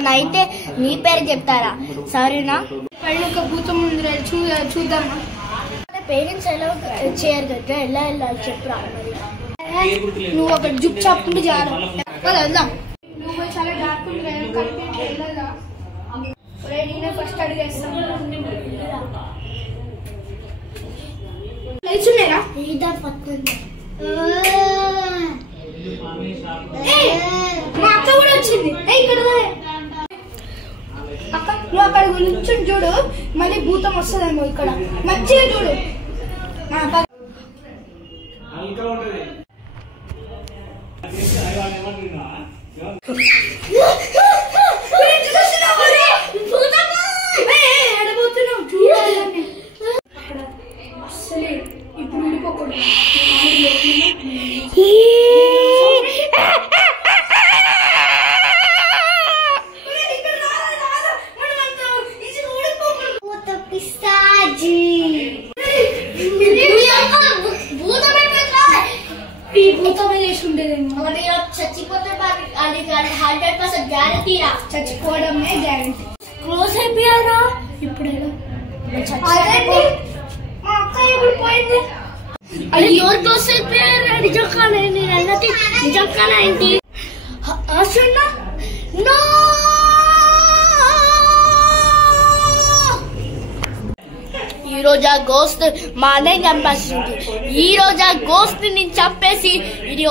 ఏమన్నా అయితే నీ పేరు చెప్తారా? సరేనా? పైన ఒక భూతం ఉంది, చూద్దామా? పేరెంట్స్ ఎలా చేయరు కదా, ఎలా వెళ్ళాలి చెప్పురా. నువ్వు ఒక జుప్ చాపుకుంటే చాలు, వెళ్దాం. నువ్వు చాలా డార్క్ ఉంది కదా, నేనే ఫస్ట్ అడిగేస్తాను. లైట్స్ ఉన్నాయా? మా అక్క కూడా వచ్చింది. ఇక్కడ అక్క నువ్వు అక్కడ నుంచి చూడు, మళ్ళీ భూతం వస్తుందేమో. ఇక్కడ మంచిగా చూడు. అసలే ఇప్పుడు ఉండిపోకూడదు. చచ్చిపోతే 100% గ్యారంటీరా. చచ్చిపోవడమే గ్యారంటీ. క్లోజ్ అయిపోయారా ఇప్పుడు? మా అక్క ఎప్పుడు పోయింది? అయ్యో క్లోజ్ అయిపోయారా? నిజంగానే నేను అన్నది నిజంగానే ఏంటి? అసలు నో, ఈ రోజు ఆ గోస్ట్ మా అన్నయ్య చంపేస్తుంది. ఈ రోజు ఆ గోస్ట్ ని చంపేసి ఇది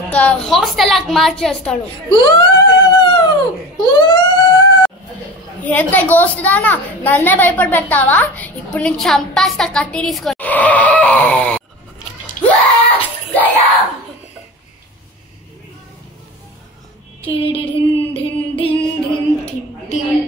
ఒక హాస్టల్ లాగా మార్చేస్తాడు. ఎంత గోస్ట్ దానా, నన్నే భయపడి పెడతావా? ఇప్పుడు నేను చంపేస్తా కత్తి తీసుకొని. టిన్ టిన్ టిన్ టిన్ టిన్ టిన్